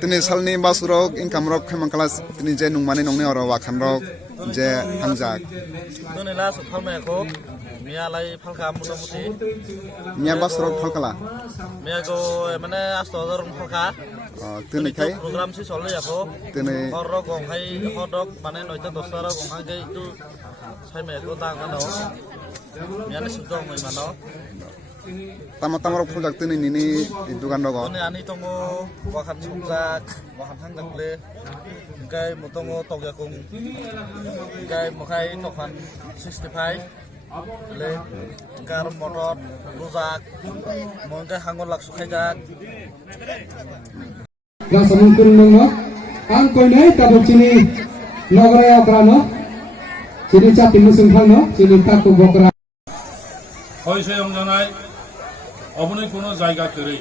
Tini salni basurok income rok khemang kelas tini je nungmani nongni oro wakan rok je hangjak. Tuni las palme ko mia lai palka muti. Mia basurok falkala. Mia ko mane astodor palka. Tini kai. Program si solnya ya ko. Tini. Horok gong hai hodok mane noita dostara gong hai itu saya me ko tang ano. Mia ni sudong mai mano. Tama rok fuljak tini nini dukan rogo. Tuni ani tongo wakan sumjak wakan hangjak le. Kai motongo togya kung kai mokai tokan 65 le gar motor ruzak mongkai hangon lak sukhajak ga samuntul nangno ang koinai tabuk chini nogara okrano chini chati musungkhano chini taku bokra হইছে জানাই অবনি কোনো জায়গা করে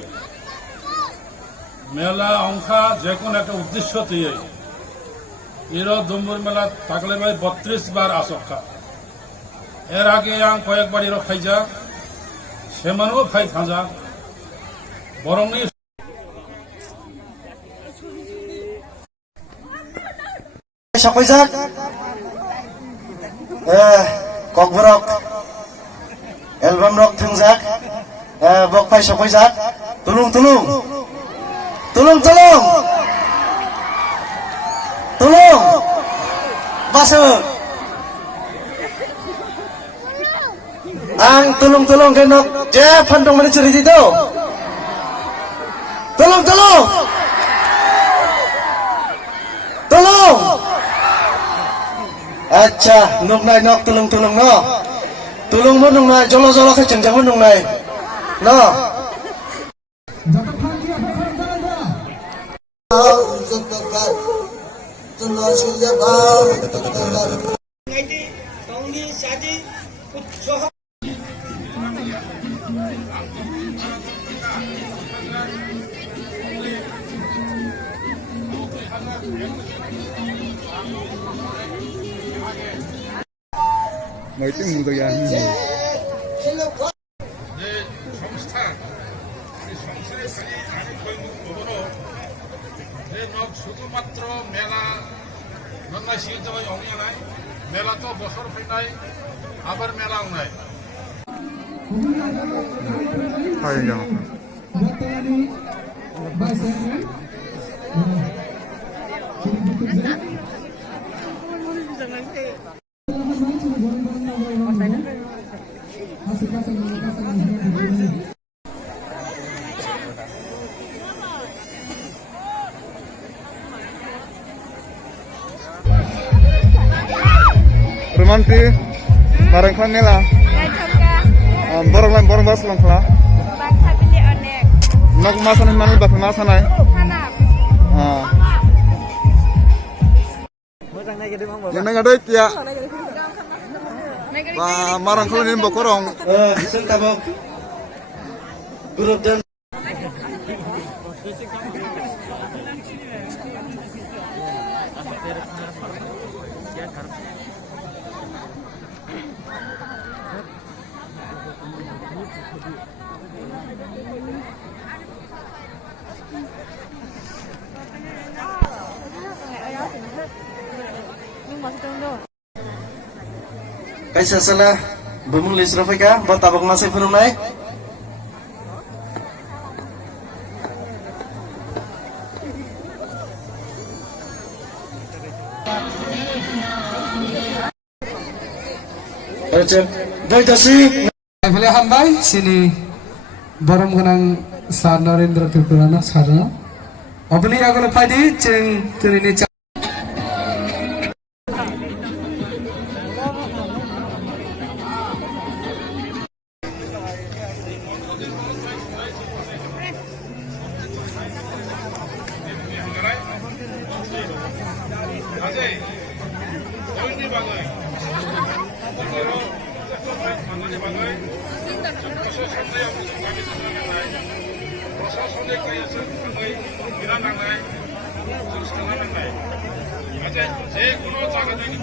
মেলা অংশা যে কোনো একটা উদ্দেশ্য দিয়ে এর দম্বুর মেলা থাকলে ভাই 32 বার আসক্কা এর আগে আং কয়েকবার এর খাইজা সেমানও খাই খাজা বরং সকইজাক ককবরক এলবাম রক থংজাক বকপাই সকইজাক তুলুং তুলুং তুলুং তুলুং তুলুং বাসো ang tulung-tulung kenok je pandong mani ceri itu tulung acha nuk nai nok tulung no tulung mo nung nai jolo ke jengjang mo nung nai no Nói tiếng mù tôi যে সংস্থা এই সংসারে খালি আমি কইমু খবরও যে নক শুধুমাত্র মেলা নন্নাই সিয়ে যাওয়াই অনিয়া নাই মেলা তো বছর ফেনাই আবার মেলাও নাই Hai ya. Romanti, barang kan ni lah. Borong bas lang kala. Bangsa pilih onek. Nak masan mana bapak masan ay? Hanap. Yang nak ada tiap. Marang kalau ni bokorong. sentabok grup dan Kaisa salah bumung lisrofika buat tabak masih penuh naik. Boleh hambai sini barom ganang sa Narendra Tripurana sarana. Abni agolo padi ceng turini যে কোনো জায়গা থেকে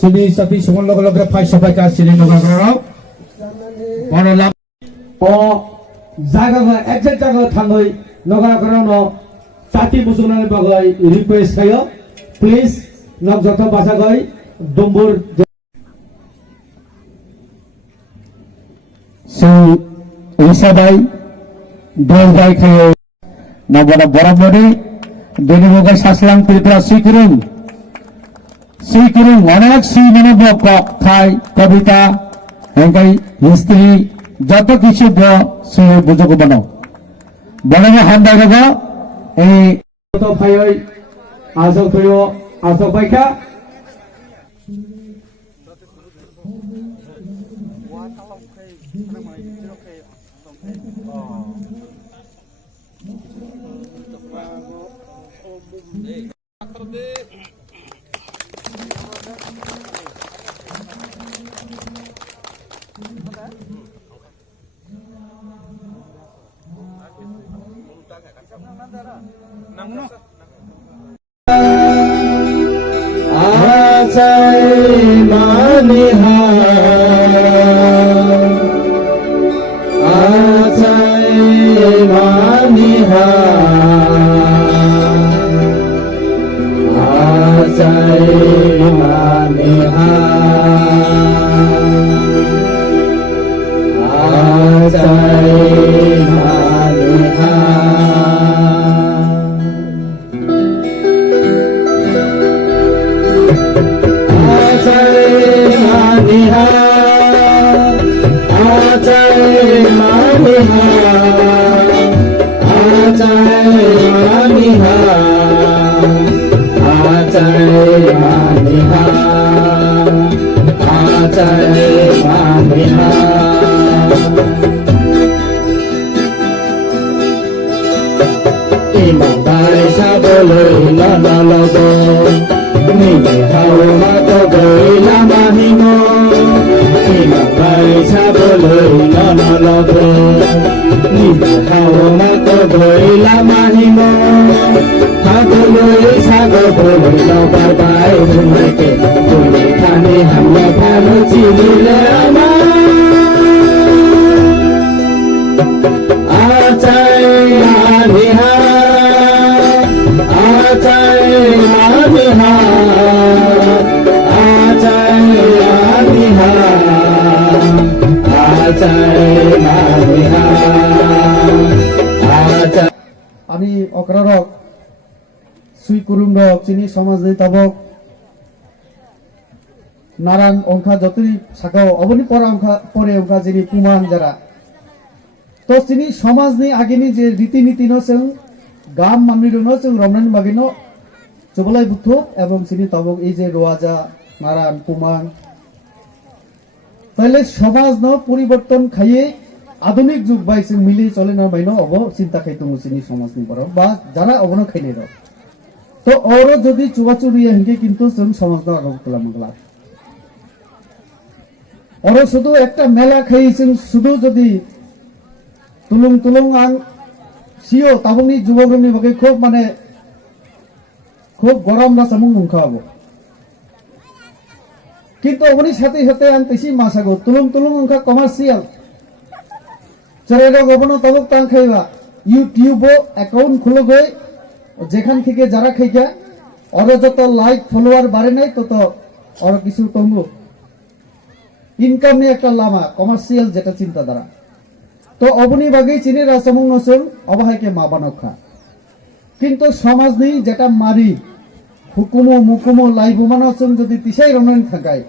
sini sati sungon log fai sapai ka sini nogara ono lam o jaga ga exact jaga thangoi nogara no sati busungna bagai request kayo please nok joto basa gai dombor so isabai dol gai kayo nabara borabori deni bogai saslang pilpra Sikiring অনেক cinema বক খাই কবিতা হেঙ্গাই history যত কিছু সে বুঝক বনো বনে হান্দাই রব এই তো phi আজক থয়ো আজক বাইকা Ajai maniha Ajai maniha Ajai maniha Ajai maniha Imantai saboloi lana logo Nini hau mato goi lama himo Imantai saboloi lana logo Nini hau mato goi lama himo Haboloi sago boloi lo barbai humake Boloi khane hamla phalo chini le ama Ajai maniha Ajai maniha Ajai maniha Ajai maniha Ajai Ani okrarok sui kurung rok chini samaj dei tabok naran ongkha jotui sakao oboni pora ongkha pore ongkha jini puman jara তো তিনি সমাজ নি আগেনি যে রীতিনীতি ন song গাম মামনি ন song রমনান বাগিনো চবলাই Buddha এবং তিনি তবক এই যে রোয়াজা নারায়ণ কুমার তাহলে সমাজ ন পরিবর্তন খাইয়ে আধুনিক যুগ বাই সং মিলি চলে না বাইনো অব চিন্তা খাইতো মুসিনি সমাজ নি বড় বা যারা অবন খাইনে র তো ওর যদি চুবাচুরি হেঙ্গে কিন্তু সং সমাজ না রব কলা মগলা ওর শুধু একটা মেলা খাইছেন শুধু যদি তুলুং তুলুং আং সিও তাবংনি যুবকরনি বকে খুব মানে খুব গরম না সামুং মুখাবো কিন্তু অবনি সাথে সাথে আন তেসি মাসাগো তুলুং তুলুং অংখা কমার্শিয়াল চরেগা গবনো তবক তাং খাইবা ইউটিউব অ্যাকাউন্ট খুলে গই যেখান থেকে যারা খাইকা অর যত লাইক ফলোয়ার বাড়ে নাই তত অর কিছু তঙ্গু ইনকাম নিয়ে একটা লামা কমার্শিয়াল যেটা চিন্তাধারা তো অবনি বাগেই চীনের রাসমুং নসং অবহাইকে মা বানখা কিন্তু সমাজ নেই যেটা মারি হুকুমো মুকুমো লাইবুমা নসং যদি তিসাই রমনান থাকায়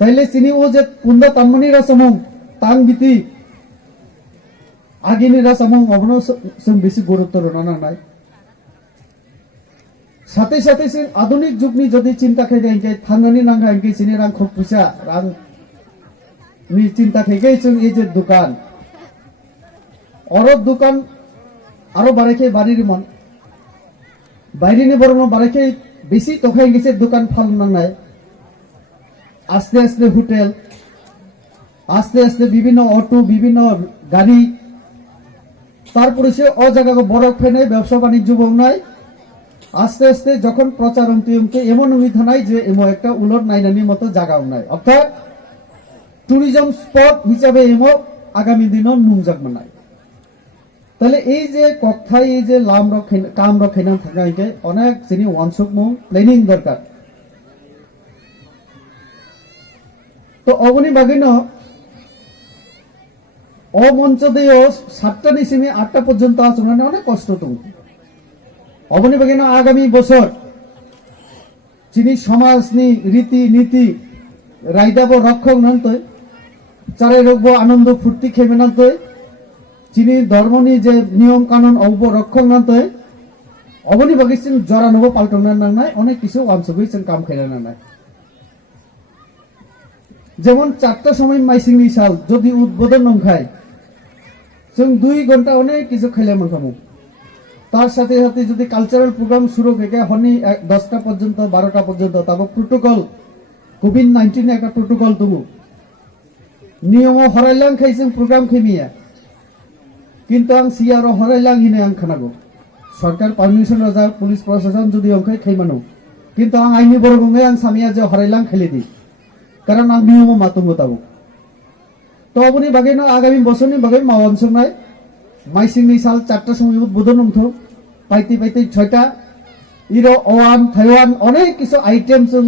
তাইলে চিনি ও যে পুন্দা তানমনি রাসমুং তাং বিতি আগিনি রাসমুং অবন সং বেশি গুরুত্ব রনা নাই সাথে সাথে সে আধুনিক যুগনি যদি চিন্তা খাই গাইকে থাঙ্গানি নাঙ্গা ইনকে চিনি রাং খুব পয়সা রাং নি চিন্তা থেকে এই যে দোকান অরব দোকান আরো বাড়াইকে বাড়ির মান বাইরে নি বড় বাড়াইকে বেশি তখাই গেছে দোকান ফাল নাই আস্তে আস্তে হোটেল আস্তে আস্তে বিভিন্ন অটো বিভিন্ন গাড়ি তারপরে সে অ জায়গা বড় ফেনে ব্যবসা বাণিজ্য বং নাই আস্তে আস্তে যখন প্রচার অন্তিমকে এমন উমিধা নাই যে এমন একটা উলট নাইনানির মতো জায়গাও নাই, অর্থাৎ ট্যুরিজম স্পট হিসাবে এমন আগামী দিনও নুংজাক নাই। তাহলে এই যে কথাই এই যে কাম রক্ষা থাকা অনেক যিনি ওয়ানসুক মু প্ল্যানিং দরকার। তো অবনি বাগিন অমঞ্চ দিয়ে 7টা নিশিমে 8টা পর্যন্ত আচরণে অনেক কষ্ট তুমি অবনি বাগিন আগামী বছর যিনি সমাজ রীতি নীতি রায়দাব রক্ষক নন্তই চারে রোগ আনন্দ ফুর্তি খেবে নন্তই যিনি ধর্মনি যে নিয়ম কানুন অব রক্ষক নন্তই অবনি বাগিন জরানব পাল্টনার নাংনায় অনেক কিছু ওয়ানসুক কাম খেলে নাই। যেমন 4টার সময় মাইসিং সাল যদি উদ্বোধন নংখায় जों 2 ঘন্টা অনেক কিছু খাইলে মনখামু। তার সাথে সাথে যদি কালচারাল প্রোগ্রাম শুরু থেকে হনি 10টা পর্যন্ত 12টা পর্যন্ত তারপর প্রোটোকল কোভিড-19 একটা প্রোটোকল তবু নিয়ম হরাইলাং খাইছেন প্রোগ্রাম খেমিয়া কিন্তু আং সিআর হরাইলাং হিনে আং খানাগো সরকার পারমিশন রাজা পুলিশ প্রশাসন যদি অংখাই খাইমানো কিন্তু আং আইনি বড় গঙ্গে আং সামিয়া যে হরাইলাং খেলে দি কারণ আং নিয়ম মাতুঙ্গ তাবো। তো অবনি বাগিন আগামী বছরনি বাগৈ মাওয়ানসুক নাই মাইসিংনি সাল 4টার সময় উদ্বোধন অংথ পাইতে পাইতে 6টা ইরো ওয়ান থাইওয়ান অনেক কিছু আইটেম जों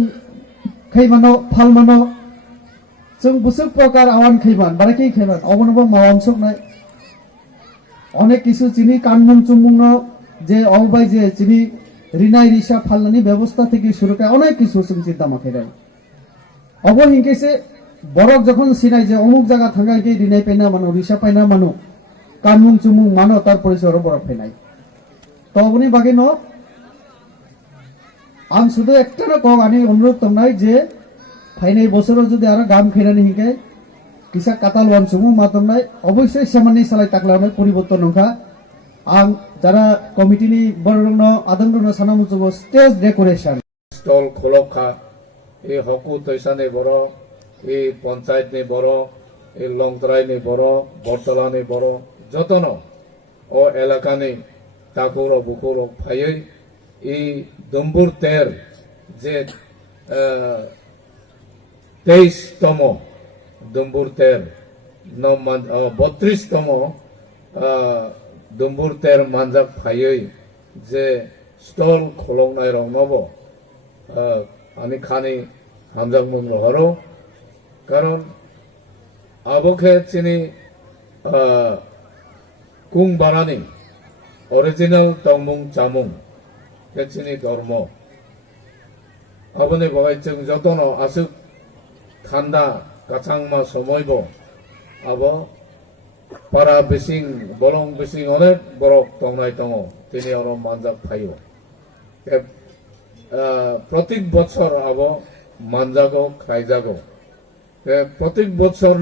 খাইমানো ফালমানো जों বুসুক প্রকার আওয়ান খাইমান বারাকি খাইমান অবনব মাওয়ানসুক নাই অনেক কিছু চিনি কানমুং চুমুং যে অবাই যে চিনি রিনাই রিসা ফালনানি ব্যবস্থা থেকে শুরু করে অনেক কিছু जों চিন্তা মাখাই রাই অবহিংকেছে বরক যখন সিনাই যে অমুক জায়গা থাকাকে রিনাই পাইনা মানো রিসা পাইনা মানো কানমুং চুমুং মানো তার পরিচয় বরফ ফেনাই। তো অবনি বাগিন আম শুধু একটা কক আমি অনুরোধ তোমায় যে ফাইনাই বছরও যদি আরো গাম খেরানি হিকে কিসা কাতাল ওয়ানসুমু মাতমনাই অবশ্যই সামান্য সালাই তাকলানো পরিবর্তন নখা আং যারা কমিটিনি বড়রং আদমরং সানামুচুগো স্টেজ ডেকোরেশন স্টল খোলখা এই হকু তৈসানি বড় এই পঞ্চায়েত নি বড় এই লংতরাই নি বড় বরতলা নি বড় যতন ও এলাকানি তাকুর বুকুর ফাইই এই দম্বুর তের যে 23তম দম্বুর তের 32তম দম্বুর তের মানজাক ফাইই যে স্টল খোলংনাই রং নব আমি খানি হামজাক মুন রহরো কারণ আবকে চিনি কুং বানানি অরিজিনাল তংমুং চামুং কে চিনি ধর্ম আবনে বগাই जों যতন আসুক ঠান্ডা কাছাংমা সময়ব আব পারা বিসিং বলং বিসিং অনেক বরফ তংনাই তং তিনি অরম মানজাক ফাইও প্রত্যেক বছর আব মানজাগো খাইজাগো প্রত্যেক বছর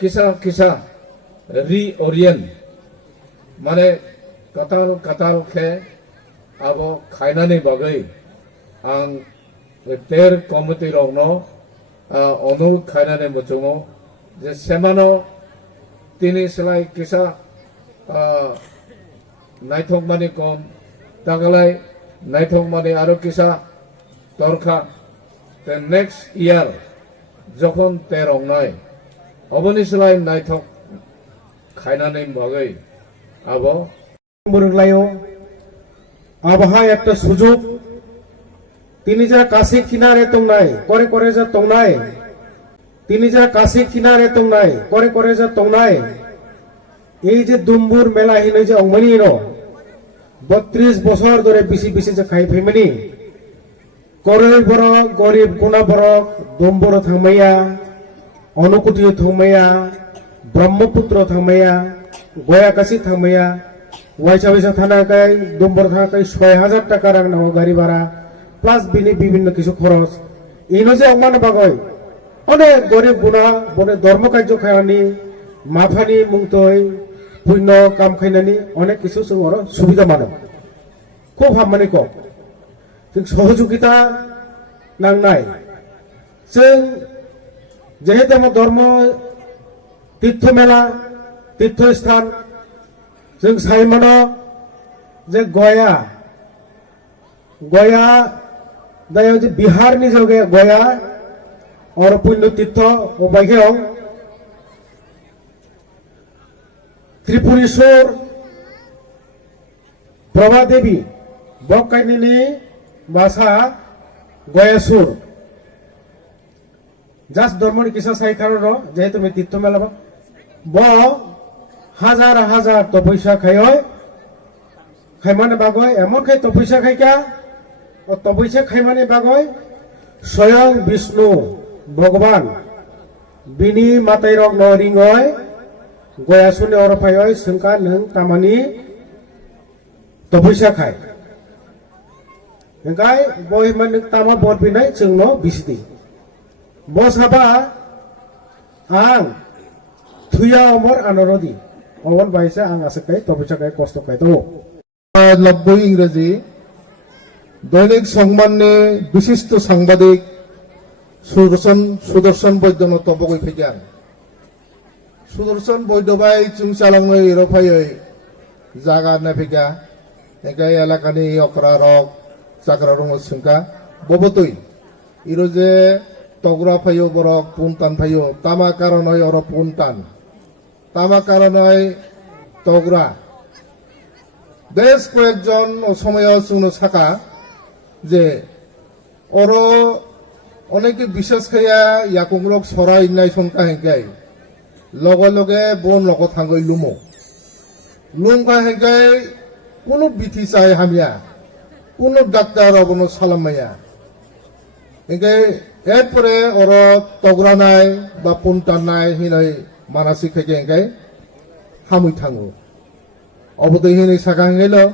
কিসা কিসা রিওরিয়েন্ট মানে কাতাল কাতাল খে আব খাইনানি বাগৈ आं तेर कमिटि रंग अनुरोध खायनानै मुचुङो जे सेमानो तिनि सलाय किसा नायथकमानि कम तागलाय नायथकमानि आरो किसा दरखा ते नेक्स्ट इयार যখন তে রংনাই অবনি সলায় নাইথক খাইনাनै বাগৈ আব বরংলায়ও আবহাওয়া একটা সুযোগ তিনি যা কাছে কিনারে তংনাই করে করে যা তংনাই তিনি যা কাছে কিনারে তংনাই করে করে যা তংনাই এই যে দুম্বুর মেলা হিনে যে অংমানি ন 32 বছর ধরে বেশি বেশি যে খাই ফেমিনি করই বড় গরিব গুণা বড় দুম্বুর থামাইয়া অনুকুটি থামাইয়া ব্রহ্মপুত্র থামাইয়া গয়াকাশি থামাইয়া ওয়াইসা ওয়াইসা থানাকাই দুম্বুর থানাকাই 6000 টাকা রাখনা গাড়ি ভাড়া প্লাস বিভিন্ন কিছু খরচ ইনো যে অমান বাগৈ অনেক গরিব গুণা বনে ধর্ম কার্য খায়ানি মাফানি মুংতই পুণ্য কাম খাইনানি অনেক কিছু সুবিধা মানো খুব হামমানি কম সহযোগিতা নাংনাই जों যেহেতু আমার ধর্ম তীর্থ মেলা তীর্থস্থান जों সাইমানো যে গয়া গয়া দায় যে বিহারনি যোগে গয়া और पुण्य तीर्थ बाइक त्रिपुरेश्वर प्रभा देवी बकाइनी भाषा गयासुर जास धर्मनि किसा साई कारण जेहेतु मैं तीर्थ मेला ब हाजार हाजार तपस्या खाय खाइमाने बागय एमन खाय तपस्या खायका और तपस्या खाइमाने बागय स्वयं विष्णु भगवान बिनी माताय रग न रिंगय गयासुरनि अरफाय सोंखा नों तामानि तपस्या खाय ओंखाय बहिमान तामा बर बिनाय जोंनो बिसदि बसाबा आं थुया अमर आनरदि अवन बाइसे आं आसकाय तपस्या खाय कष्ट खाय तो 90 इंग्रेजी दैनिक संबादनि विशिष्ट सांबादिक सुदर्शन बैद्य तबगै फैगोन सुदर्शन बैद्यबाई जों चालांनो रफायै जागा नाफैगा एकाय एलाकानि अकरा रक जाग्रा रङ सोंखा बबतै इरोजे तग्रा फायो बरक पुनतान फायो तामा कारनै अर पुनतान तामा कारनै तग्रा बेस कयेकजन असमय जोंनो साका जे अर अनेके विशेष खाया याकुंगलक सराय नाय संका हेंकाय लगे लगे बन लग थांगै लुमो लुमका हेंकाय कोनो बिथि चाय हामिया कोनो डाक्टर अबनो सालामाया हेंकाय एरपरे अर तग्रानाय बा पुनतानाय हिनै मानसिक खायके हेंकाय हामै थाङो अबदै हिनै साका हेंगायलो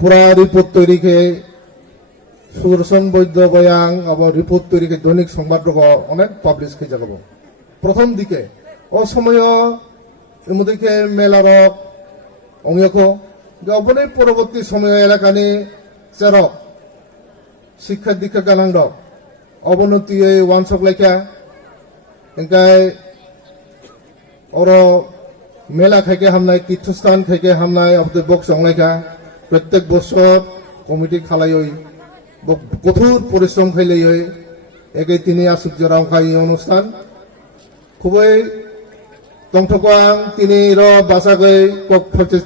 पुरा रिपोर्ट तैरिखे सुदर्शन बैद्य बयां अब रिपोर्ट तैरि के दैनिक संबाद अनेक पाब्लिश खाई जागब प्रथम दिके असमय इमुदिके मेला रक अंगको अबनै परवर्ती समय एलाकानि जेरक शिक्षा दीक्षा गानां रक अवनतियै वानसक लायखा ओंखाय अर मेला खायके हामनाय तीर्थस्थान खायके हामनाय अबदे बक्स अंलायखा प्रत्येक बছর कमिटि खालायै कठोर परिश्रम खाइलै एके तिनी आसुक जरांखाय अनुष्ठान खुबै तंथको आं तिनी र बासागै कक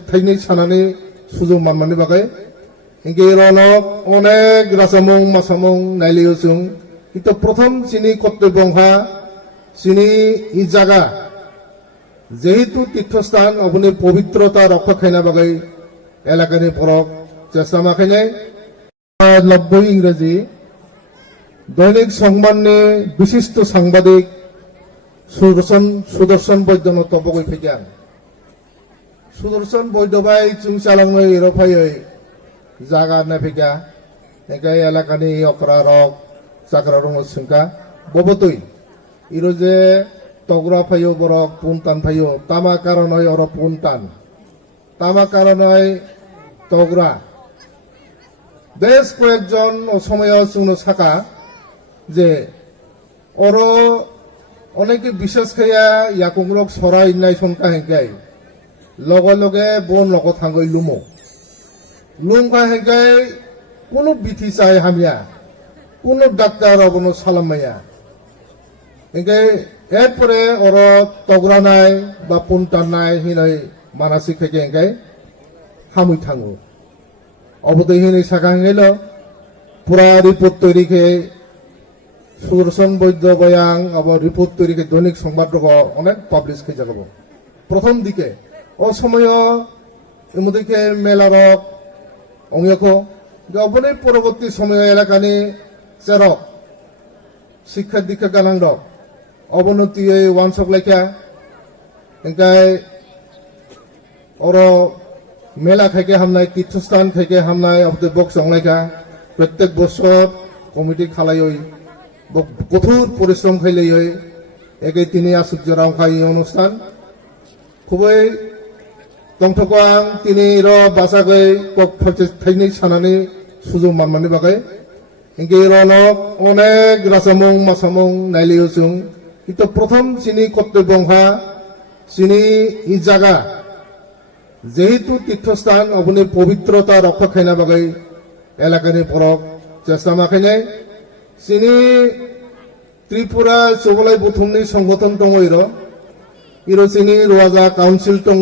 थाइनै सानानै सुजुग मानमानि बागै इंगे रनक अनेक रासामुं मासामुं नायलियो जों किन्तु प्रथम सिनि कर्तव्यहा सिनि इ जागा जेहेतु तीर्थस्थान अपनी पवित्रता रक्षा खायना बागै एलाकानि परक चेष्टा माखायनाय 90 इंग्रेजी दैनिक संबादनि विशिष्ट सांबादिक सुदर्शन बैद्य तबगै फैगोन सुदर्शन बैद्यबाई जों चालांनो रफायै जागा नाफैगा एकाय एलाकानि अकरा रक जाग्रा रङ सोंखा बबतै इरोजे तग्रा फायो बरक पुनतान फायो तामा कारनै अर पुनतान तामा कारनै तग्रा बेस कयेकजन असमय जोंनो साका जे अर अनेके विशेष खाया याकुंगलक सराय नाय संका हेंकाय लगे लगे बन लग थांगै लुमो लुमका हेंकाय कोनो बिथि चाय हामिया कोनो डाक्टर अबनो सालामाया हेंकाय एरपरे अर तग्रानाय बा पुनतानाय हिनै मानसिक खायके हेंकाय हामै थाङो अबदै हिनै साका हेंगायलो पुरा रिपोर्ट तैरिखे सुदर्शन बैद्य बयां अब रिपोर्ट तैरिखे दैनिक संबाद अनेक पाब्लिश खाई जागब प्रथम दिके असमय इमुदिके मेला रक अंगको अबनै परवर्ती समय एलाकानि जेरक शिक्षा दीक्षा गानां रक अवनतियै वानसक लायखा ओंखाय अर मेला खायके हामनाय तीर्थस्थान खायके हामनाय अबदे बक्स अंलायखा प्रत्येक बছর कमिटि खालायै कठोर परिश्रम खाइलै एके तिनी आसुक जरांखाय अनुष्ठान खुबै तंथको आं तिनी र बासागै कक थाइनै सानानै सुजुग मानमानि बागै इंगे रनक अनेक रासामुं मासामुं नायलियो जों किन्तु प्रथम सिनि कर्तव्यहा सिनि इ जागा जेहेतु तीर्थस्थान अपनी पवित्रता रक्षा खायना बागै এলাকানি বরক চেষ্টা মাখাইনাই চিনি ত্রিপুরা চবলাই বুথুমনি সংগঠন দङ ইরো চিনি রোয়াজা কাউন্সিল দङ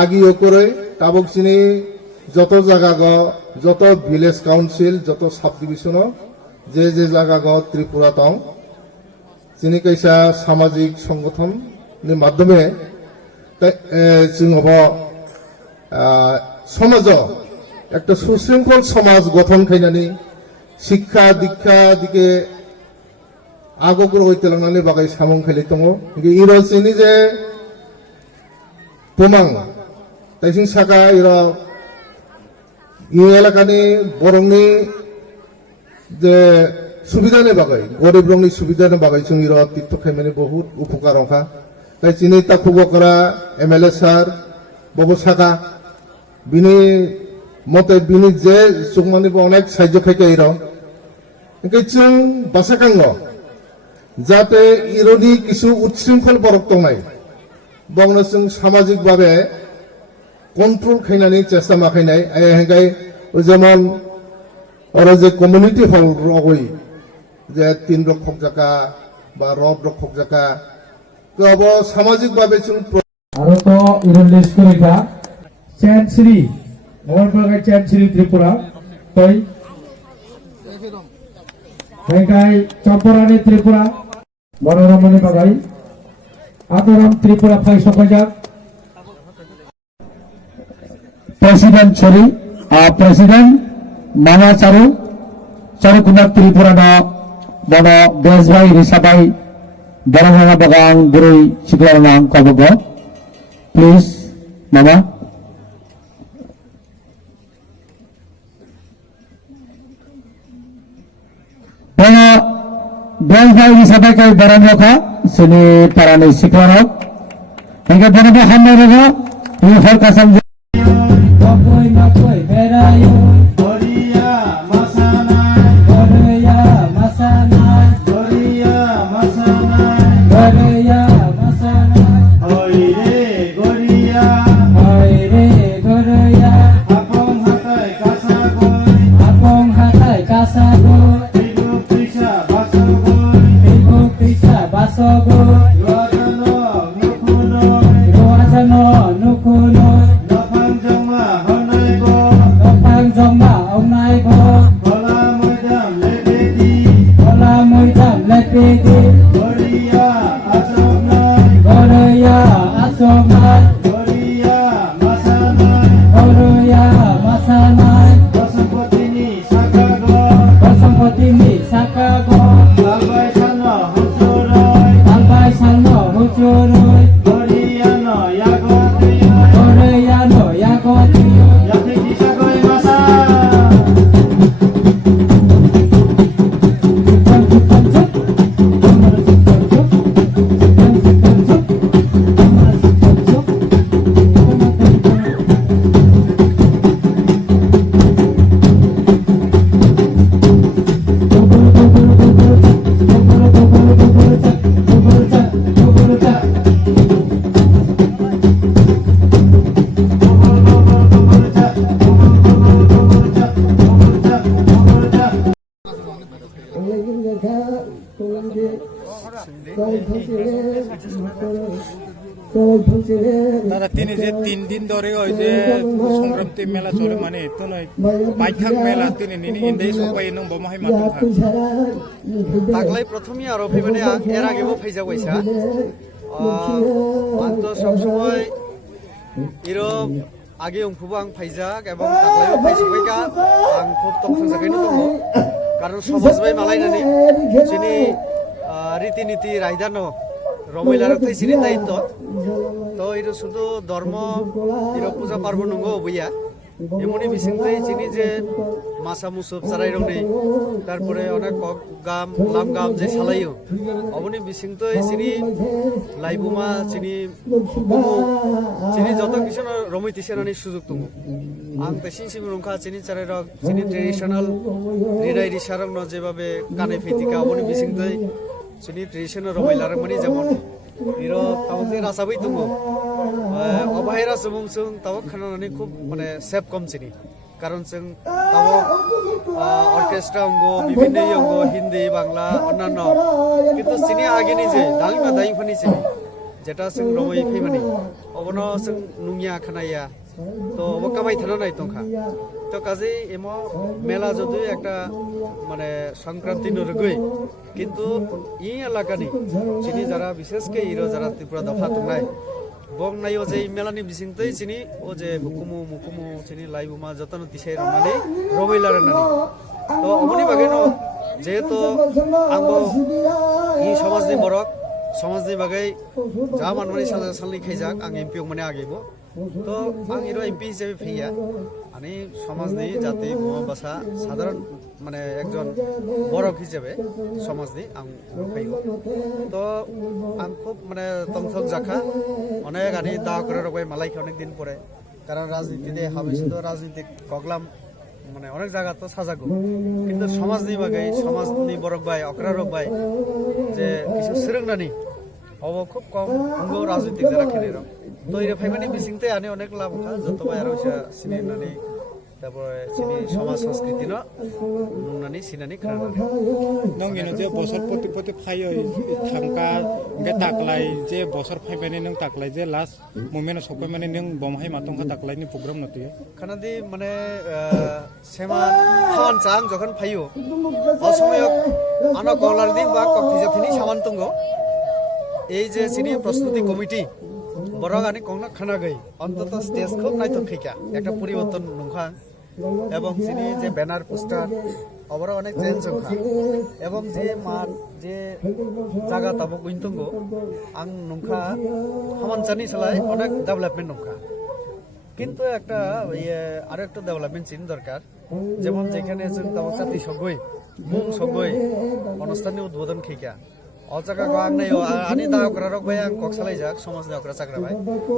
আগি করে তাবক চিনি যত জায়গা গ যত ভিলেজ কাউন্সিল যত সাব ডিভিশন যে জায়গা গ ত্রিপুরা দং চিনি কাইসা সামাজিক সংগঠনनि মাধ্যমে সমাজ একটা সুশৃঙ্খল সমাজ গঠন খাইনানি শিক্ষা দীক্ষা দিকে আগ্রহ তেলাংনানি বাগাই সামং খাইলি দङ ইরো চিনি যে পুমাং তাইसिं साका इरो एलाकानि बरंनि जे सुबिदानि बागै गरिब रंनि सुबिदानि बागै जों इरो तीर्थ खायमानि बहुत उपकार अंखा ताई चिनि ताखुबकरा एमएलए सार बबो साका बिनि मते बिनि जे सुगमानि अनेक साहाय्य खायके इरो इनके जों बासाकांगो जाते इरोनि किसु उच्छृंखल बरक दंनाय बंनो जों सामाजिक भाबे কন্ট্রোল খাইনানি চেষ্টা মাখাইনাই হেঙ্গাই যেমন ওরা যে কমিউনিটি হল রগই যে 3 রক্ষক জাকা বা রব রক্ষক জাকা কব সামাজিক ভাবে আরো তো ইরন লিস্ট করিটা চ্যানশ্রী মোহনবাগান চ্যানশ্রী ত্রিপুরা তই হেঙ্গাই চম্পরানি ত্রিপুরা মনোরমণি বাগাই আতরাম ত্রিপুরা ফাই সকাজাক Presiden Chori, Presiden Mana Charu Kunak Tripura na Bono Desbai Risabai Baranganga Bagang Burui Chiklanang Kobogo. Please, Mama. Bono Desbai Risabai Kai Barangaka Sini Parani Chiklanang. Hingga Bono Bahamaraga Yufar Kasam Makoy makoy berayo Goria masana Goria masana Goria masana Goria masana Hoy re Goria Hoy re Goria Apong hatai kasagoy Apong hatai kasagoy Ibuk pisa basogoy Ibuk pisa basogoy Ruajano nukunoy Ruajano nukunoy Goria asomnai Goria asomnai Goria masanai Goria masanai Basampotini sakago Talbai salno hucuroi Goria no yagoti Yati disagoi masa দাদা তিনি যে 3 দিন ধরে ওই যে সংক্রান্তি মেলা চলে মানে তো নয় বাইথাক মেলা তিনি নিনি ইন্দাই সবাই নং বমাহাই মাতন থাক তাকলাই প্রথমই আর ফেমানে এর আগেও ফাইজা কইছা আন্ত সব সময় ইরো আগে উমফুবো আং ফাইজাক এবং তাকলাইও ফাইসবাইকা আং খুব তংসাজাগাইনো দङ কারণ সমাজ বাই মালাইনানি যিনি রীতিনীতি রায়দানো রমইলার থাইছিনি দায়িত্ব তো এটা শুধু ধর্ম এটা পূজা পার্বণ নঙ্গ বইয়া এমনই বিসিংতাই চিনি যে মাসা মুসুব চারাই রংনি তারপরে অনেক গাম লাম গাম যে সালাইও অবনি বিসিংতাই চিনি লাইবুমা চিনি বুমু চিনি যত কিছু রমইতিসেনানি সুযোগ দङ আং তাইসিং সিং রংখা চিনি চারাই রক চিনি ট্রেডিশনাল রিডাই রিসারং ন যেভাবে কানে ফেতিকা অবনি বিসিংতাই চিনি ট্রেডিশনাল রমইলার মানে যেমন ইরো তাবকে রাসাবই দङ অবাহেরা সুবুং সুং তাবক খানানি খুব মানে সেফ কম চিনি কারণ जों তাও অর্কেস্ট্রা অঙ্গ বিভিন্ন অঙ্গ হিন্দি বাংলা অন্যান্য কিন্তু চিনি আগেনি যে দাইমা দাইফানি চিনি যেটা जों রमै फैमानि अबनो जों नुङिया खानाया তো ও কামাই থানা নাই তংখা তো কাজে এমো মেলা যদি একটা মানে সংক্রান্তি নরগই কিন্তু ই এলাকানি চিনি যারা বিশেষ কে ইরো যারা ত্রিপুরা দফা তংনাই বং নাইও যে মেলানি বিসিংতই চিনি ও যে হুকুমু মুকুমু চিনি লাইবুমা যতন দিশাই রমানি রবইলার নানি তো অমনি বাগেনো যেহেতু আঙ্গো ই সমাজনি বরক সমাজনি বাগै যা মানমাनि सालनि खायजाक आं एमपी माने आगेबो तो आं इरो एमपी हिसाबै फैया आनी समाजनि जाति भाषा साधारण माने एकजन बरक हिसाबै समाजनि आं फैगो तो आं खूब माने तंथक जाखा अनेक आनी दा करे रबाय मालायखौ अनेक दिन परे कारण राजनीति हाबिसुद राजनीति गगलाम মানে অনেক জায়গা তো সাজাগো কিন্তু সমাজনি বাগै সমাজনি বরক বাই অকরা রক বাই যে কিছু সিরংনানি হব খুব কম অঙ্গ রাজনৈতিক যারা খেলে তো এর ফাইমানি বিসিংতে আনে অনেক লাভ খা যতবাই আর হইছে সিনিনানি তারপরে সিনি সমাজ সংস্কৃতি ন নুনানি সিনানি খানা नों इनो जे बसर प्रति प्रति फायो थांका गे ताकलाय जे बसर फाइबानि नों ताकलाय जे लास्ट मोमेन्ट सफाय माने नों बमहाय मातंखा ताकलायनि प्रग्राम नतियो খানাদি মানে সেমা খাওয়ান চাং যখন ফাইও অসময় আনা কলার দিন বা কফিজাথিনি সামান্তঙ্গ এই যে সিনি প্রস্তুতি কমিটি বরং আনি কংনা খানা গই অন্তত স্টেজ খুব নাই তখিকা একটা পরিবর্তন নখা এবং সিনি যে ব্যানার পোস্টার অবর অনেক চেঞ্জ সংখ্যা এবং যে মান যে জায়গা তাবো গুইন্তঙ্গ আং নখা হামানচানি সালাই অনেক ডেভেলপমেন্ট নখা কিন্তু একটা আরো একটা ডেভেলপমেন্ট চিন দরকার যেমন যেখানে जों তাবো জাতি সগই মুম সগই অনুষ্ঠানে উদ্বোধন খেকা অজাগা গাং নাই আনি দা করা রক ভাই আং কক্সালাই যাক সমাজ না করা চাকরা ভাই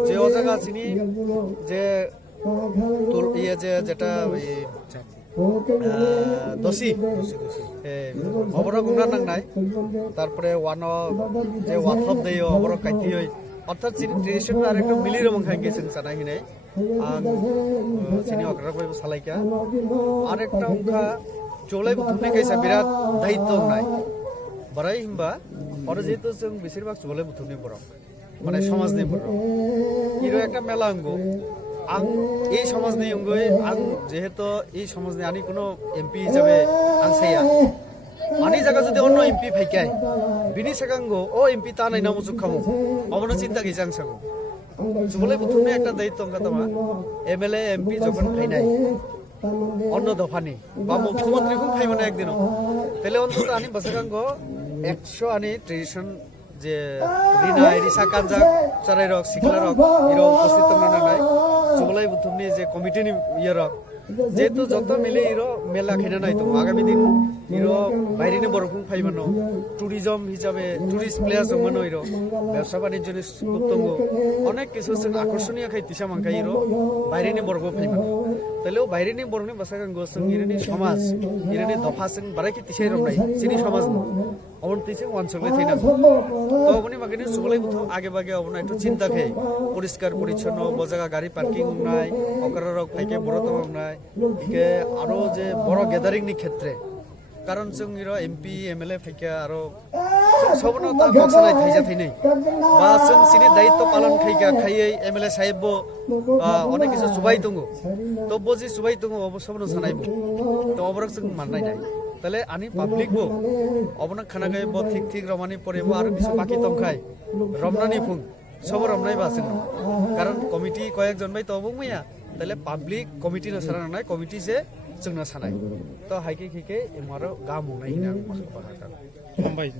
যে অজাগা চিনি যে তোর ইয়ে যে যেটা দসি অবর গুণা নাংনাই তারপরে ওয়ান যে ওয়াথপ দেয় অবর কাইতি হই অর্থাৎ চিনি ট্রেডিশন আর একটা মিলি রকম খাইকে जों জানাই হিনে আং চিনি অকরা ভাই সালাইকা আরেকটা অংখা চলাই বুথুনে কাইসা বিরাট দায়িত্ব নাই বারাই হিমবা আর যেহেতু जों বেশিরভাগ চলাই বুথুনে বরক মানে সমাজনি বরক ইরো একটা মেলা অঙ্গ আং এই সমাজনি অঙ্গই আং যেহেতু এই সমাজনি আনি কোনো এমপি হিসাবে আং সাইয়া আনি জায়গা যদি অন্য এমপি ফাইকায় বিনি সাকাঙ্গ ও এমপি তা নাই নাম খামো অবন চিন্তা গেছে আং সাগো চলাই বুথুনে একটা দায়িত্ব অঙ্গ তোমা এমএলএ এমপি যখন ফাইনাই অন্য দফানি বা মুখ্যমন্ত্রী খুব ফাইমানে একদিনও তাহলে অন্তত আনি বসাকাঙ্গ 100 আনি ট্রেডিশন যে Rinnai Risa কাঞ্জা চারাই rock সিকলা rock error উপস্থিত না নাই চলাই বুথুমনি যে কমিটিনি ইয়ে রক যেহেতু যত মিলে ইরো মেলা খেনা নাই তো আগামী দিন ইরো বাইরেনি বরফুং ফাইমানো ট্যুরিজম হিসাবে টুরিস্ট প্লেয়ার জমানো ইরো ব্যবসা বাণিজ্য উত্তঙ্গ অনেক কিছু আকর্ষণীয় খাই তিসা মাংখাই ইরো বাইরেনি বরফ ফাইমানো তাহলেও বাইরেনি বরফনি বাসাগাঙ্গ ইরানি সমাজ ইরানি দফা जों বারাইকি তিসাই রমনাই চিনি সমাজ অবন তিসে ওয়ানসলে থাইনা তো অবনি মাগিনি সুবলাই বুথ আগে বাগে অবন একটু চিন্তা খাই পরিষ্কার পরিচ্ছন্ন বজাগা গাড়ি পার্কিং নাই অকার রক ফাইকে বড় তম নাই কে আরো যে বড় গ্যাদারিং নি ক্ষেত্রে কারণ जों ইরো এমপি এমএলএ ফাইকে আরো সবনো তা বক্সলাই থাইজা থাইনাই বা जों সিনি দায়িত্ব পালন খাইকা খাইयै এমএলএ সাহেব অনেক কিছু সুবাই দङ তো বজি সুবাই দङ অবশ্যই সানাইব তো অবরক जों মাননাই নাই তাহলে আনি পাবলিক বো অবনা খানা গাই ব ঠিক ঠিক রমানি পরে আর কিছু বাকি তংখাই রমনানি ফুং সব রমনাই বাসেন কারণ কমিটি কয়েকজন ভাই তো বুমিয়া তাহলে পাবলিক কমিটি না সারা নাই কমিটি যে जों না সানাই তো হাইকে খিকে এমারো গাম নাই না মাখা हामबाय